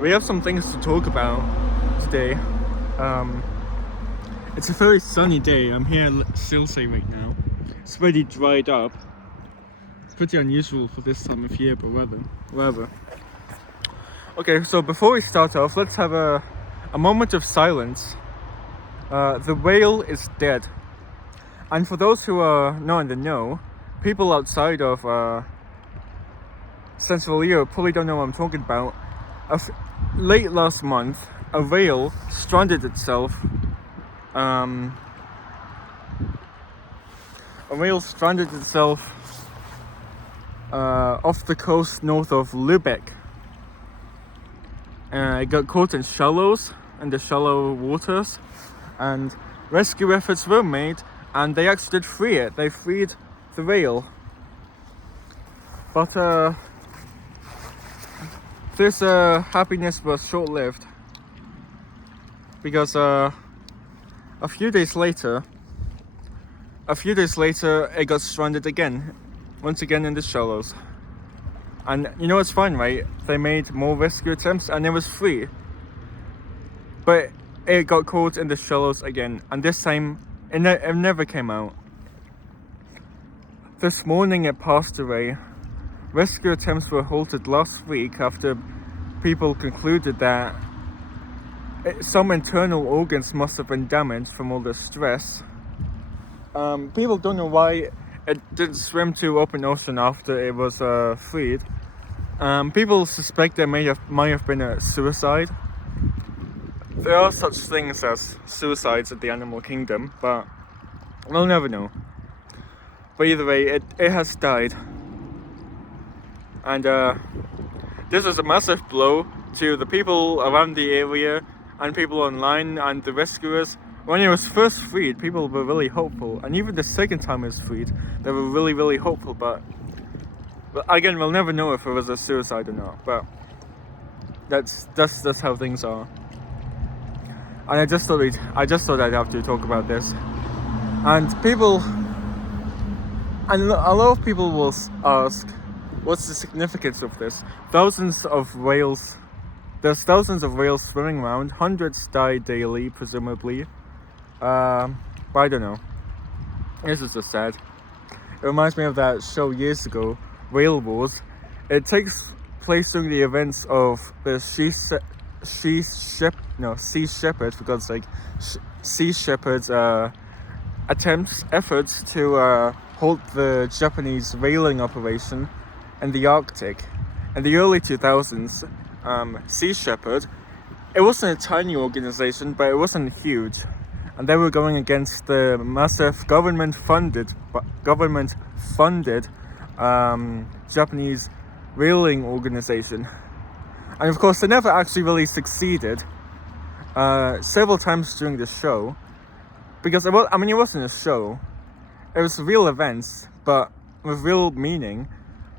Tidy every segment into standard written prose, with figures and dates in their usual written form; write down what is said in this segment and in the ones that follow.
we have some things to talk about today. It's a very sunny day. I'm here at Silsey right now. It's already dried up. It's pretty unusual for this time of year, but whatever. Okay, so before we start off, let's have a moment of silence. The whale is dead. And for those who are not in the know, people outside of Central Europe probably don't know what I'm talking about. Late last month, a whale stranded itself. Off the coast north of Lübeck. It got caught in the shallow waters, and rescue efforts were made, and they actually did free it. They freed the whale. But this happiness was short-lived, because a few days later, it got stranded again, once again in the shallows. And you know it's fine, right? They made more rescue attempts and it was free. But it got caught in the shallows again, and this time it never came out. This morning it passed away. Rescue attempts were halted last week after people concluded that some internal organs must have been damaged from all the stress. People don't know why it didn't swim to open ocean after it was freed. People suspect there might have been a suicide. There are such things as suicides in the animal kingdom, but we'll never know. But either way, it has died. And this was a massive blow to the people around the area and people online and the rescuers. When it was first freed, people were really hopeful, and even the second time it was freed, they were really, really hopeful. But again, we'll never know if it was a suicide or not. But that's how things are. And I just thought I'd have to talk about this. And a lot of people will ask, what's the significance of this? There's thousands of whales swimming around. Hundreds die daily, presumably. But I don't know. This is just sad. It reminds me of that show years ago, Whale Wars. It takes place during the events of the Sea Shepherd, for God's sake. Sea Shepherd's efforts to halt the Japanese whaling operation in the Arctic. In the early 2000s, Sea Shepherd, it wasn't a tiny organization, but it wasn't huge. And they were going against the massive government-funded Japanese whaling organization. And of course, they never actually really succeeded. Several times during the show, because it wasn't a show. It was real events, but with real meaning.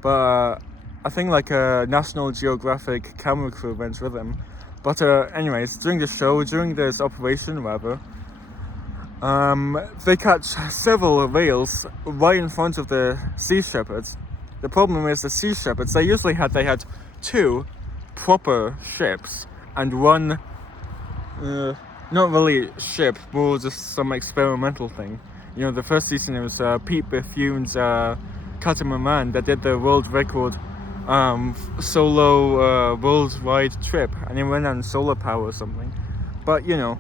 But I think like a National Geographic camera crew went with them. But anyways, during this operation, they catch several whales right in front of the Sea Shepherds. The problem is the Sea Shepherds, they had two proper ships and one, not really ship, more just some experimental thing. You know, the first season it was Pete Bethune's catamaran that did the world record solo worldwide trip, and it went on solar power or something. But you know,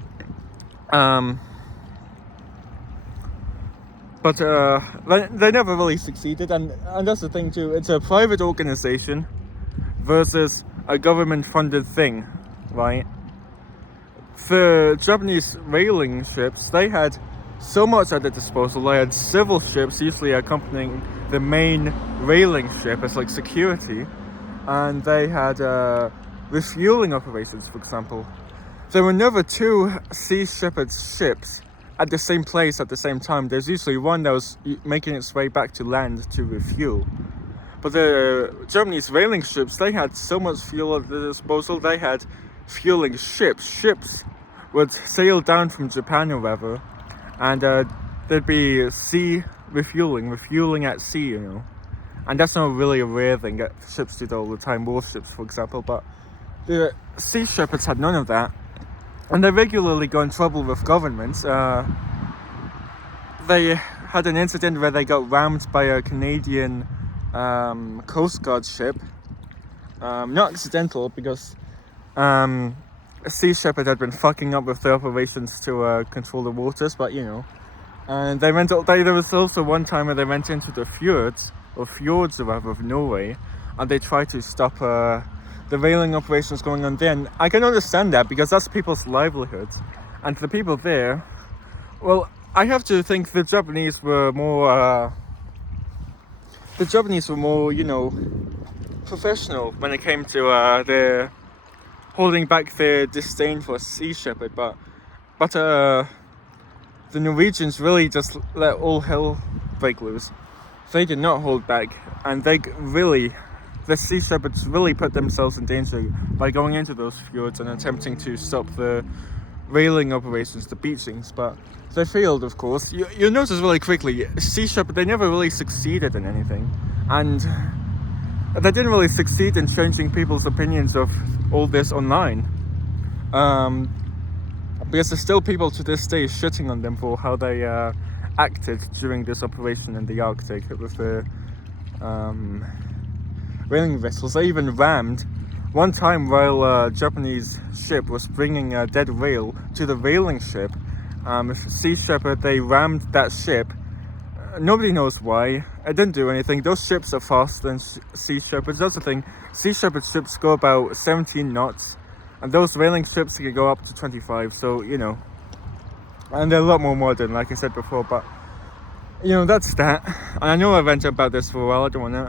they never really succeeded, and that's the thing too. It's a private organization versus a government-funded thing, right? The Japanese whaling ships, they had so much at their disposal. They had several ships usually accompanying the main whaling ship as like security, and they had refueling operations, for example. There were never two Sea Shepherd ships at the same place at the same time. There's usually one that was making its way back to land to refuel. But the Japanese whaling ships, they had so much fuel at their disposal. They had fueling ships. Ships would sail down from Japan or wherever, and there'd be sea refueling at sea, you know. And that's not really a rare thing that ships do that all the time, warships, for example. But The Sea Shepherds had none of that, and they regularly got in trouble with governments. They had an incident where they got rammed by a Canadian Coast Guard ship. Not accidental, because a Sea Shepherd had been fucking up with their operations to control the waters, but you know. And there was also one time where they went into the fjords of Norway, and they tried to stop the whaling operations going on there. And I can understand that, because that's people's livelihoods. And the people there, well, I have to think the Japanese were more, you know, professional when it came to their holding back their disdain for Sea Shepherd. But the Norwegians really just let all hell break loose. They did not hold back, and the Sea Shepherds really put themselves in danger by going into those fjords and attempting to stop the whaling operations, the beachings. But they failed, of course. You'll notice really quickly, Sea Shepherd, they never really succeeded in anything, and they didn't really succeed in changing people's opinions of all this online. Because there's still people to this day shitting on them for how they acted during this operation in the Arctic with the whaling vessels. They even rammed one time while a Japanese ship was bringing a dead whale to the whaling ship. Sea Shepherd, they rammed that ship. Nobody knows why. It didn't do anything. Those ships are faster than Sea Shepherds. That's the thing. Sea Shepherd ships go about 17 knots, and those whaling ships can go up to 25. So, you know, and they're a lot more modern, like I said before. But, you know, that's that. And I know I've vented about this for a while. I don't want to.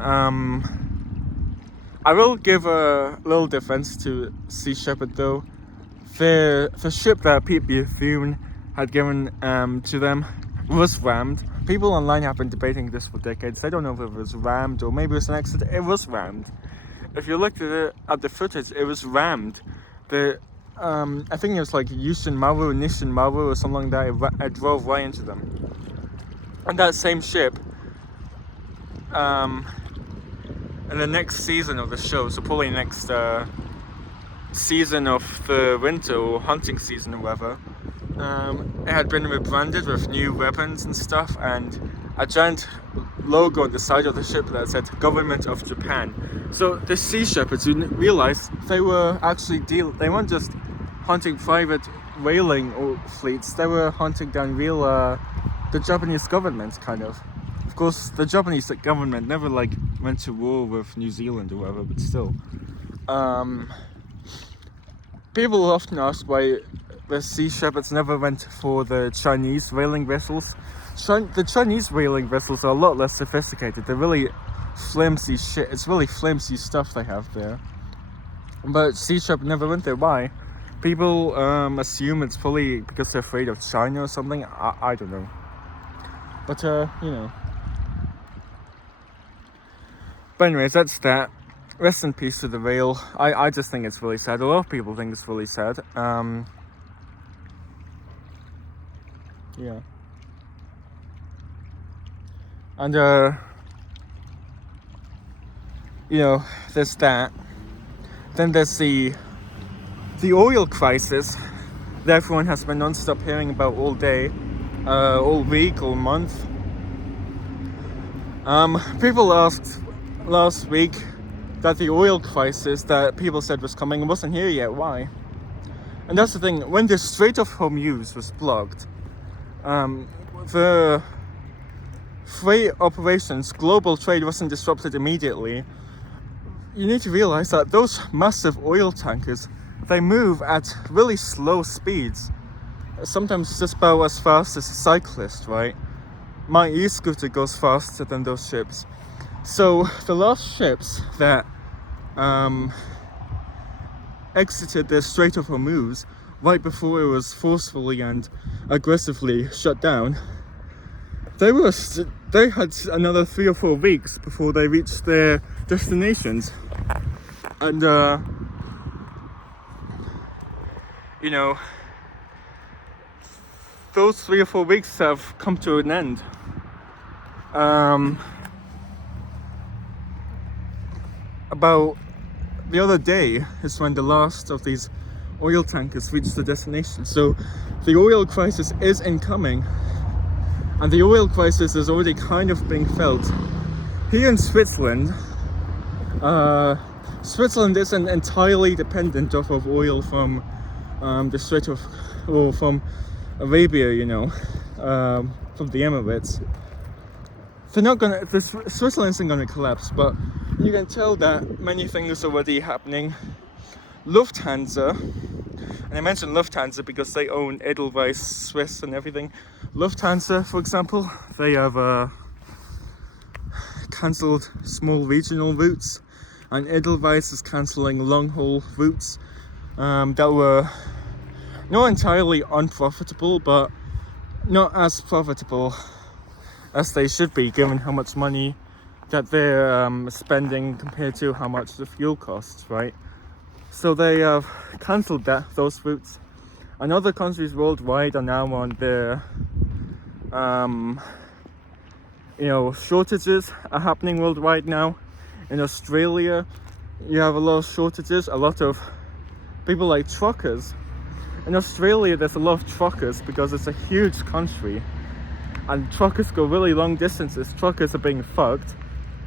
I will give a little defense to Sea Shepherd, though. The ship that Pete Bethune had given to them was rammed. People online have been debating this for decades. They don't know if it was rammed or maybe it was an accident. It was rammed. If you looked at the footage, it was rammed. I think it was like Nishin Maru or something like that. It drove right into them. And that same ship, in the next season of the show, so probably next season of the winter or hunting season or whatever, it had been rebranded with new weapons and stuff, and a giant logo on the side of the ship that said Government of Japan. So the Sea Shepherds, you realize they were actually they weren't just hunting private whaling or fleets, they were hunting down real the Japanese government, kind of. Of course, the Japanese government never went to war with New Zealand or whatever, but still. People often ask why the Sea Shepherds never went for the Chinese whaling vessels. The Chinese whaling vessels are a lot less sophisticated. They're really flimsy shit. It's really flimsy stuff they have there. But Sea Shepherd never went there. Why? People assume it's probably because they're afraid of China or something. I don't know. But, you know. But anyways, that's that. Rest in peace to the whale. I just think it's really sad. A lot of people think it's really sad. Yeah. And, you know, there's that. Then there's the oil crisis that everyone has been non-stop hearing about all day, all week, all month. People asked last week that the oil crisis that people said was coming wasn't here yet. Why? And that's the thing. When the Strait of Hormuz was blocked, the freight operations, global trade wasn't disrupted immediately. You need to realize that those massive oil tankers, they move at really slow speeds. Sometimes just about as fast as a cyclist, right? My e-scooter goes faster than those ships. So the last ships that exited the Strait of Hormuz right before it was forcefully and aggressively shut down, they had another 3 or 4 weeks before they reached their destinations. And you know, those 3 or 4 weeks have come to an end. About the other day is when the last of these oil tankers reached the destination. So the oil crisis is incoming, and the oil crisis is already kind of being felt here in Switzerland. Switzerland isn't entirely dependent off of oil from the Strait of, or from Arabia, you know, from the Emirates. They're not gonna, Switzerland isn't gonna collapse, but you can tell that many things are already happening. Lufthansa, and I mentioned Lufthansa because they own Edelweiss, Swiss and everything. Lufthansa, for example, they have cancelled small regional routes, and Edelweiss is cancelling long-haul routes that were not entirely unprofitable, but not as profitable as they should be, given how much money that they're spending compared to how much the fuel costs, right? So they have cancelled those routes, and other countries worldwide are now on their shortages are happening worldwide now. In Australia, you have a lot of shortages, a lot of people like truckers. In Australia, there's a lot of truckers because it's a huge country, and truckers go really long distances. Truckers are being fucked,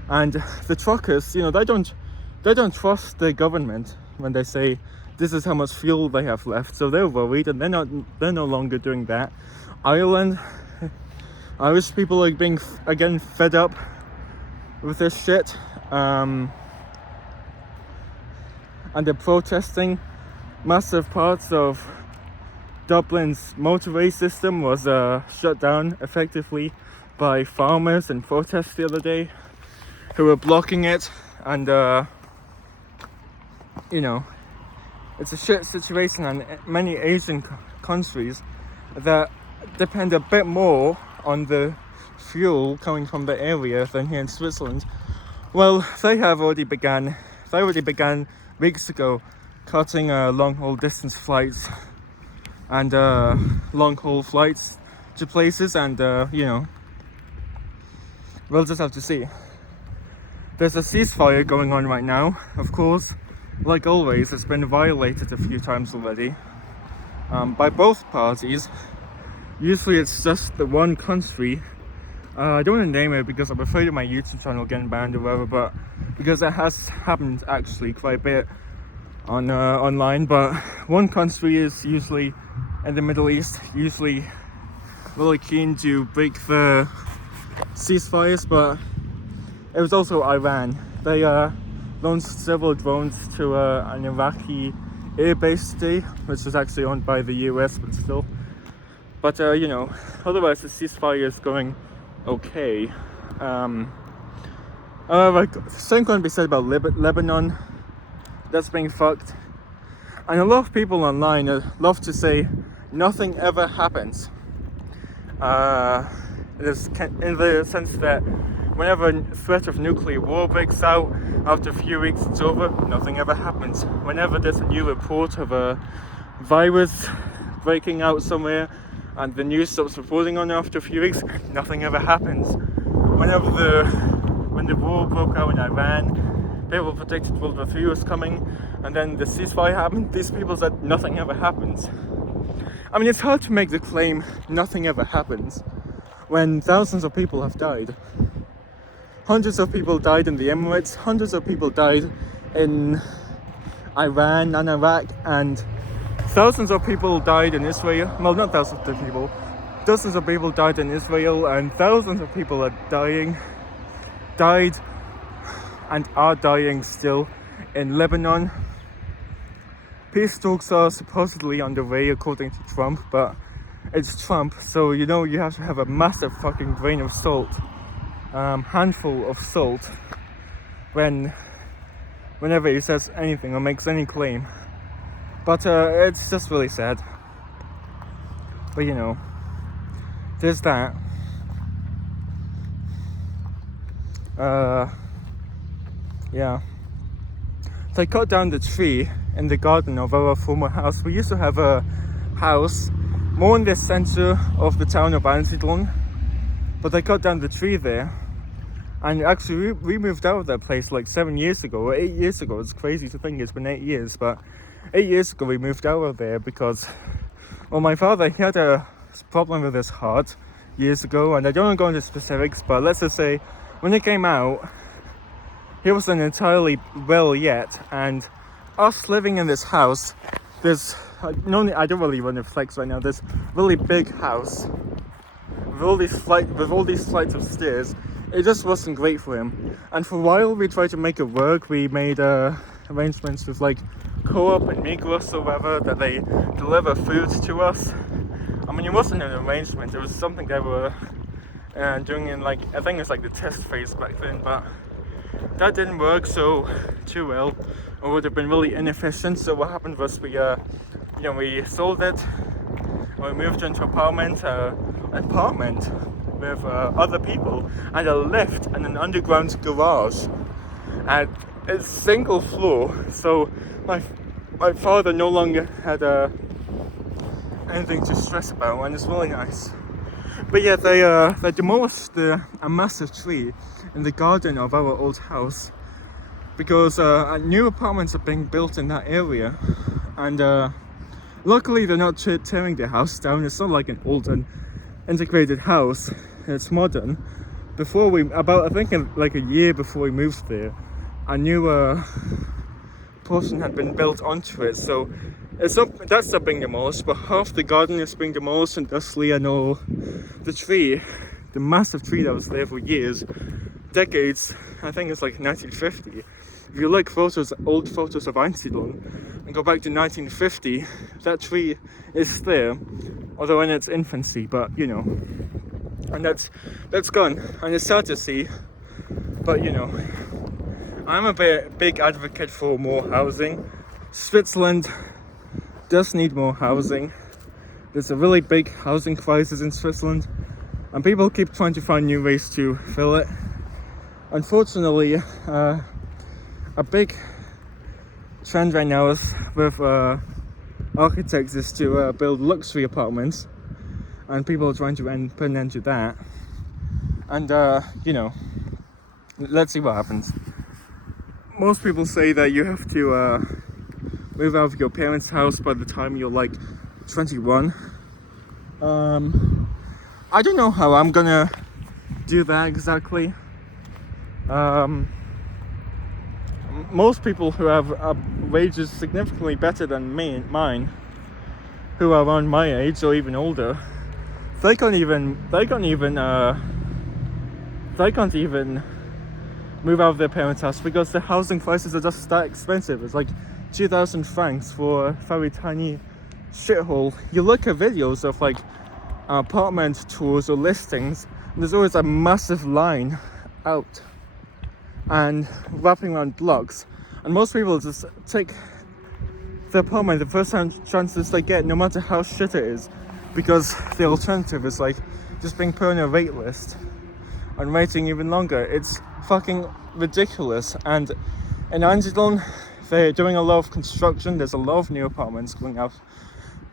and the truckers, they don't trust the government when they say this is how much fuel they have left. So they're worried, and they're no longer doing that. Irish people are being again fed up with this shit, and they're protesting. Massive parts of Dublin's motorway system was shut down effectively by farmers and protests the other day who were blocking it, and it's a shit situation. And many Asian countries that depend a bit more on the fuel coming from the area than here in Switzerland, well, they already began weeks ago cutting long-haul distance flights and long-haul flights to places, and we'll just have to see. There's a ceasefire going on right now, of course. Like always, it's been violated a few times already by both parties. Usually it's just the one country. I don't want to name it because I'm afraid of my YouTube channel getting banned or whatever, but because it has happened actually quite a bit on online. But one country is usually in the Middle East, usually really keen to break the ceasefires, but it was also Iran. They launched several drones to an Iraqi airbase today, which is actually owned by the US, but still. But otherwise the ceasefire is going okay. Same can be said about Lebanon. That's being fucked. And a lot of people online love to say nothing ever happens. In the sense that whenever a threat of nuclear war breaks out, after a few weeks it's over, nothing ever happens. Whenever there's a new report of a virus breaking out somewhere and the news stops reporting on it after a few weeks, nothing ever happens. When the war broke out in Iran, people predicted World War III was coming, and then the ceasefire happened, these people said nothing ever happens. I mean, it's hard to make the claim nothing ever happens when thousands of people have died. Hundreds of people died in the Emirates, hundreds of people died in Iran and Iraq, and thousands of people died in Israel. Well, not thousands of people. Dozens of people died in Israel, and thousands of people died and are dying still in Lebanon. Peace talks are supposedly underway according to Trump, but it's Trump, so you have to have a massive fucking grain of salt, handful of salt, whenever he says anything or makes any claim. But it's just really sad. But there's that. Yeah. They cut down the tree in the garden of our former house. We used to have a house more in the center of the town of Einsiedeln, but they cut down the tree there, And actually, we moved out of that place like 7 years ago, or 8 years ago. It's crazy to think it's been 8 years, but 8 years ago we moved out of there because, well, my father, he had a problem with his heart years ago, and I don't want to go into specifics, but let's just say when he came out, he wasn't entirely well yet, and us living in this house, I don't really want to flex right now, this really big house with all these flights of stairs, it just wasn't great for him. And for a while we tried to make it work. We made arrangements with like Co-op and Migros or whatever, that they deliver food to us. I mean, it wasn't an arrangement, it was something they were doing in, like, I think it was like the test phase back then, but that didn't work so too well, or would have been really inefficient. So what happened was we sold it, we moved into an apartment with other people, and a lift and an underground garage, and it's single floor. So my father no longer had anything to stress about, and it's really nice. But yeah, they demolished a massive tree in the garden of our old house because new apartments are being built in that area, and luckily they're not tearing the house down. It's not like an old and integrated house, it's modern. I think like a year before we moved there, a new portion had been built onto it, so that's not being demolished, but half the garden is being demolished, and thusly I know the massive tree that was there for years, decades, I think it's like 1950. If you look old photos of Einsiedeln and go back to 1950, that tree is there, although in its infancy, but and that's gone, and it's sad to see, but I'm a big advocate for more housing. Switzerland does need more housing. There's a really big housing crisis in Switzerland, and people keep trying to find new ways to fill it. Unfortunately, a big trend right now with architects is to build luxury apartments, and people are trying to put an end to that. And let's see what happens. Most people say that you have to move out of your parents' house by the time you're like 21. I don't know how I'm gonna do that exactly. Most people who have wages significantly better than mine, who are around my age or even older, they can't even move out of their parents' house because the housing prices are just that expensive. It's like 2,000 francs for a very tiny shithole. You look at videos of like apartment tours or listings, and there's always a massive line out and wrapping around blocks, and most people just take the apartment the first chances they get, no matter how shit it is, because the alternative is like just being put on a wait list and waiting even longer. It's fucking ridiculous. And in Einsiedeln, they're doing a lot of construction. There's a lot of new apartments going up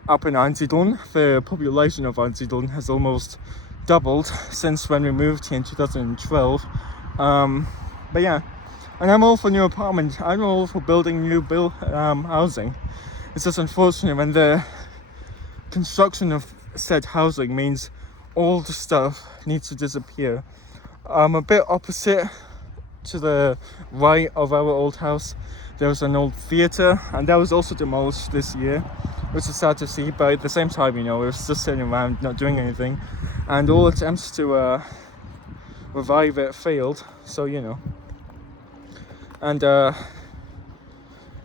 in Einsiedeln. The population of Einsiedeln has almost doubled since when we moved here in 2012. But yeah, and I'm all for new apartments. I'm all for building new housing. It's just unfortunate when the construction of said housing means all the stuff needs to disappear. A bit opposite to the right of our old house, there was an old theatre, and that was also demolished this year, which is sad to see. But at the same time, it was just sitting around not doing anything, and all attempts to revive it failed. So and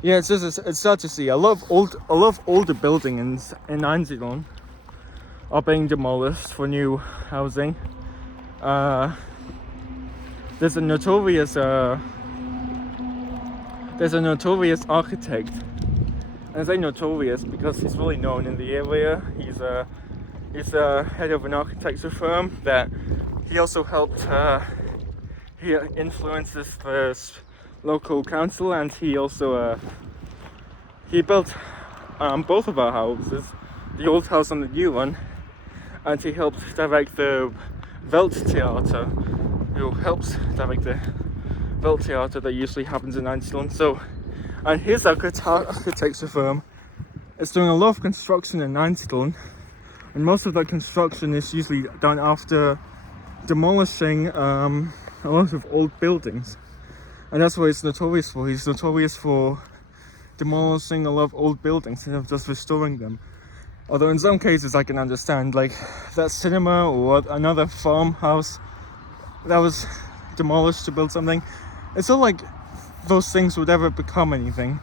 yeah, it's sad to see. A lot of older buildings in Einsiedeln are being demolished for new housing. There's a notorious architect, and I say notorious because he's really known in the area. He's head of an architecture firm that he also helped. He influences the local council, and he also he built both of our houses, the old house and the new one, and he helped direct the Welttheater, who helps direct the Welttheater that usually happens in Einstein. So, and his architecture firm is doing a lot of construction in Einstein, and most of that construction is usually done after demolishing a lot of old buildings, and that's what he's notorious for. He's notorious for demolishing a lot of old buildings instead of just restoring them. Although in some cases I can understand, like that cinema or another farmhouse that was demolished to build something. It's not like those things would ever become anything.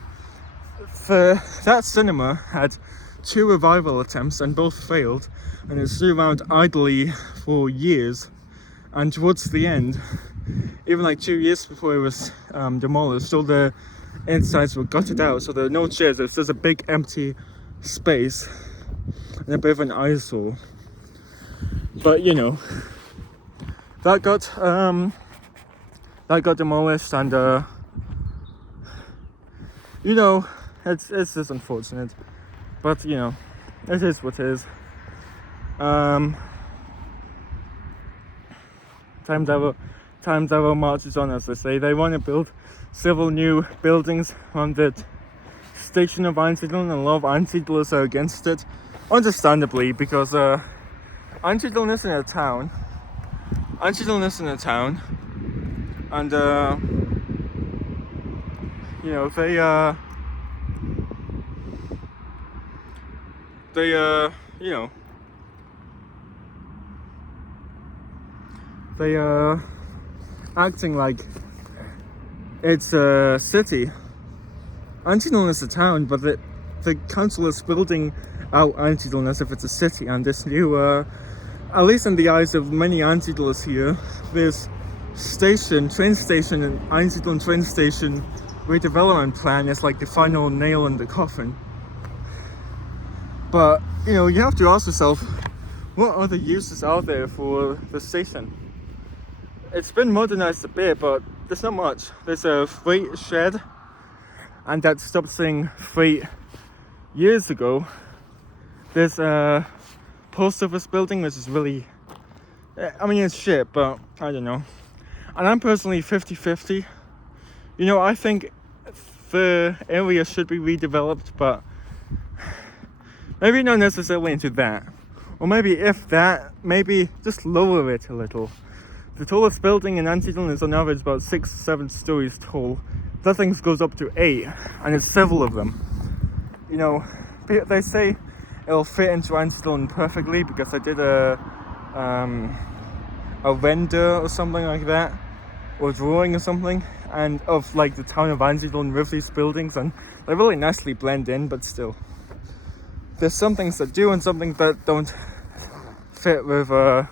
That cinema had 2 revival attempts and both failed, and it stood around idly for years. And towards the end, even like 2 years before it was demolished, all the insides were gutted out, so there are no chairs. There's just a big empty space and a bit of an eyesore. But you know, that got demolished, and you know, it's just unfortunate, but you know, it is what it is. Times ever marches on, as they say. They want to build several new buildings on the station of Einsiedeln, and a lot of Einsiedlers are against it, understandably, because Einsiedeln isn't a town. And you know, they you know, they are acting like it's a city. Einsiedeln is a town, but the council is building out Einsiedeln as if it's a city, and this new, at least in the eyes of many Einsiedlers here, this train station and Einsiedeln train station redevelopment plan is like the final nail in the coffin. But you know, you have to ask yourself, what other uses are there for the station? It's been modernized a bit, but there's not much. There's a freight shed, and that stopped saying freight years ago. There's a post office building, which is really, I mean, it's shit, but I don't know. And I'm personally 50-50. You know, I think the area should be redeveloped, but maybe not necessarily into that. Or maybe if that, maybe just lower it a little. The tallest building in Einsiedeln is on average about 6-7 stories tall. That thing goes up to 8, and it's several of them. You know, they say it'll fit into Einsiedeln perfectly because I did a render or something like that, or drawing or something, and of like the town of Einsiedeln with these buildings, and they really nicely blend in, but still. There's some things that do and something that don't fit with the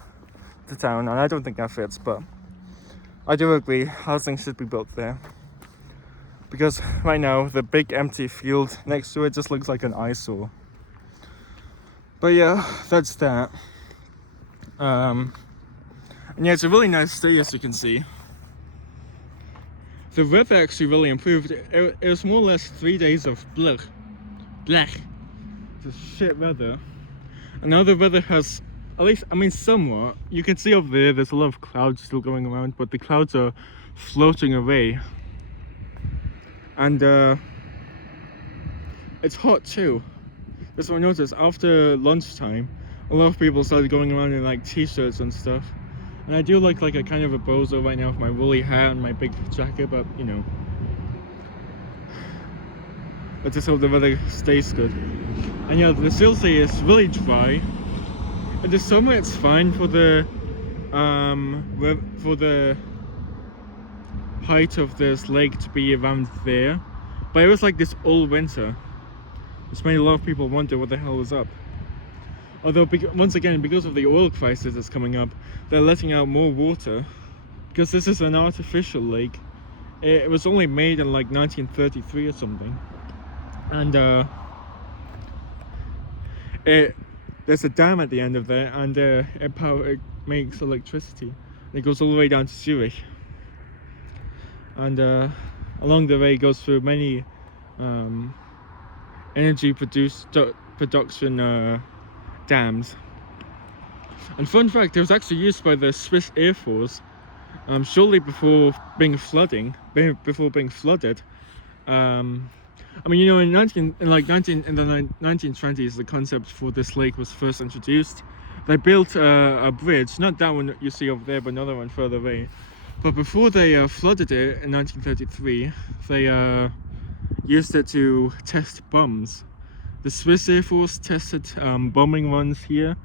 town, and I don't think that fits, but I do agree housing should be built there. Because right now, the big empty field next to it just looks like an eyesore. But yeah, that's that. And yeah, it's a really nice day, as you can see. The weather actually really improved. It was more or less 3 days of blech. Just shit weather. And now the weather has, at least, I mean, somewhat. You can see over there's a lot of clouds still going around, but the clouds are floating away. And it's hot too. That's what I noticed. After lunchtime, a lot of people started going around in like t-shirts and stuff. And I do look like a kind of a bozo right now with my woolly hat and my big jacket, but you know, I just hope the weather stays good. And yeah, the Silsee is really dry. In the summer it's fine for the height of this lake to be around there, but it was like this all winter, which made a lot of people wonder what the hell was up. Although once again, because of the oil crisis that's coming up, they're letting out more water, because this is an artificial lake. It was only made in like 1933 or something, and there's a dam at the end of there, and it makes electricity. It goes all the way down to Zurich, and along the way it goes through many energy production dams. And fun fact, it was actually used by the Swiss Air Force shortly before being flooded. I mean, you know, in the 1920s, the concept for this lake was first introduced. They built a bridge, not that one you see over there, but another one further away. But before they flooded it in 1933, they used it to test bombs. The Swiss Air Force tested bombing runs here.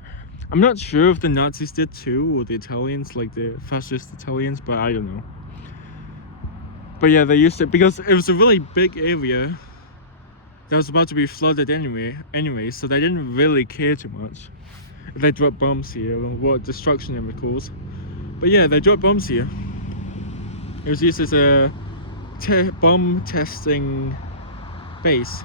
I'm not sure if the Nazis did too, or the Italians, like the fascist Italians, but I don't know. But yeah, they used it because it was a really big area that was about to be flooded anyway, so they didn't really care too much if they dropped bombs here and what destruction it would cause. But yeah, they dropped bombs here. It was used as a bomb testing base.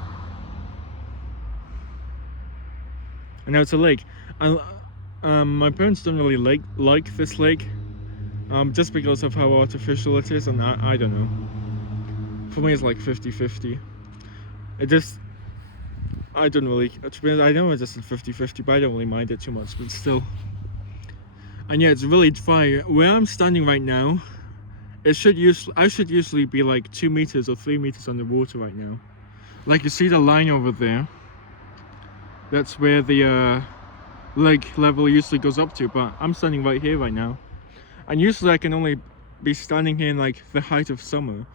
And now it's a lake. My parents don't really like this lake, just because of how artificial it is, and I don't know. For me, it's like 50-50. I don't really, to be honest, I know it's just 50-50, but I don't really mind it too much, but still. And yeah, it's really dry. Where I'm standing right now, I should usually be like 2 meters or 3 meters underwater right now. Like, you see the line over there? That's where the lake level usually goes up to, but I'm standing right here right now. And usually I can only be standing here in like the height of summer,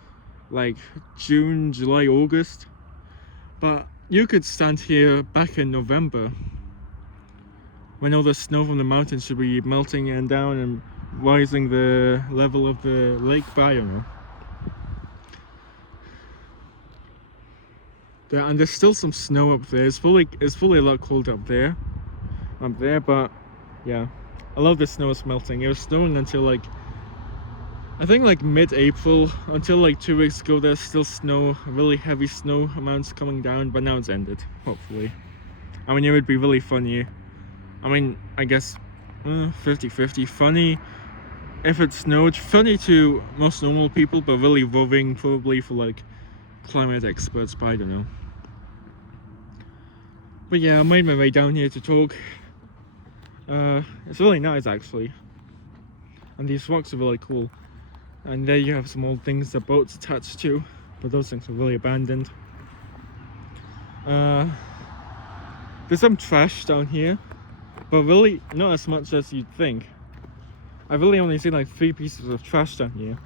like June, July, August. But you could stand here back in November when all the snow from the mountains should be melting and down and rising the level of the lake, but I don't know. And there's still some snow up there. It's probably a lot colder up there, but yeah, I love the snow is melting. It was snowing until like, I think like mid-April, until like 2 weeks ago. There's still snow, really heavy snow amounts coming down, but now it's ended, hopefully. I mean, it would be really funny. I mean, I guess 50-50. Funny if it snowed, funny to most normal people, but really worrying probably for like climate experts, but I don't know. But yeah, I made my way down here to talk. It's really nice actually, and these rocks are really cool. And there you have some old things the boat's attached to, but those things are really abandoned. There's some trash down here, but really not as much as you'd think. I've really only seen like 3 pieces of trash down here.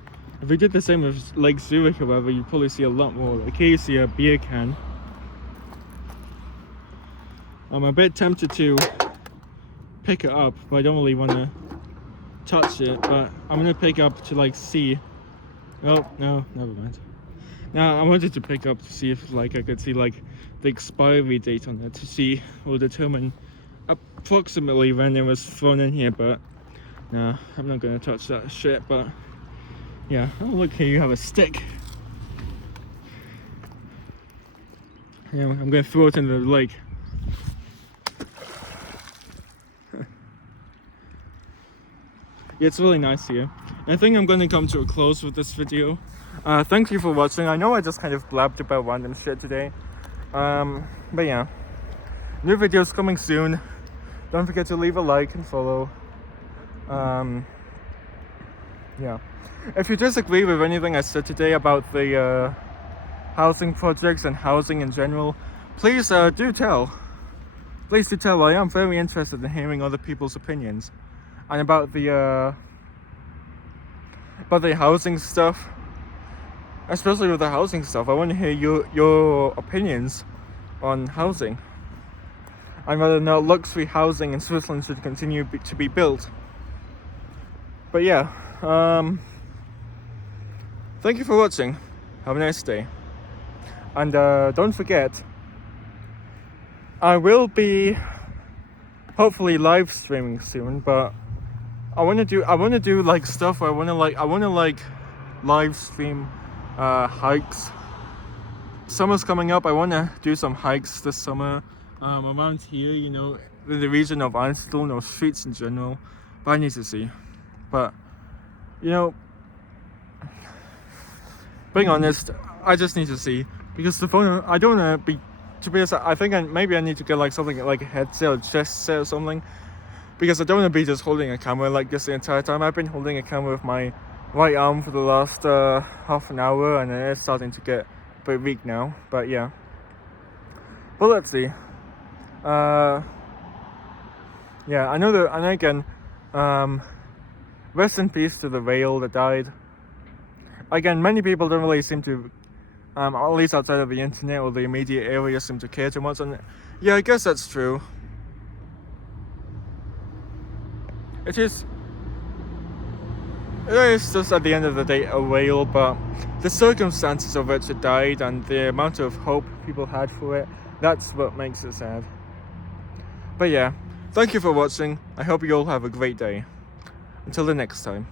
If we did the same with Lake Zurich, however, you'd probably see a lot more. Like here you see a beer can. I'm a bit tempted to pick it up, but I don't really want to touch it. But I'm gonna pick up to like see. Oh no, never mind. Now I wanted to pick up to see if like I could see like the expiry date on it to see or determine approximately when it was thrown in here. But no, I'm not gonna touch that shit. But yeah, oh look here, you have a stick. Yeah, I'm gonna throw it into the lake. Yeah, it's really nice here. And I think I'm gonna come to a close with this video. Thank you for watching. I know I just kind of blabbed about random shit today. But yeah, new videos coming soon. Don't forget to leave a like and follow. Yeah. If you disagree with anything I said today about the housing projects and housing in general, please do tell. Please do tell. I am very interested in hearing other people's opinions. And about the housing stuff, especially with the housing stuff, I want to hear your opinions on housing and whether or not luxury housing in Switzerland should continue to be built. But yeah, thank you for watching. Have a nice day, and don't forget, I will be hopefully live streaming soon, but I want to do like stuff where I want to live stream hikes. Summer's coming up. I want to do some hikes this summer around here, you know, in the region of Einsdorf or streets in general. But I need to see. But you know, being honest, I just need to see, because the phone, I don't want to be, to be honest, I think maybe I need to get like something like a headset or chest set or something. Because I don't want to be just holding a camera like this the entire time. I've been holding a camera with my right arm for the last half an hour, and it's starting to get a bit weak now. But yeah. But let's see. Yeah, I know that. And again, rest in peace to the whale that died. Again, many people don't really seem to, at least outside of the internet or the immediate area, seem to care too much. And yeah, I guess that's true. It is just at the end of the day a whale, but the circumstances of which it died and the amount of hope people had for it, that's what makes it sad. But yeah, thank you for watching. I hope you all have a great day. Until the next time.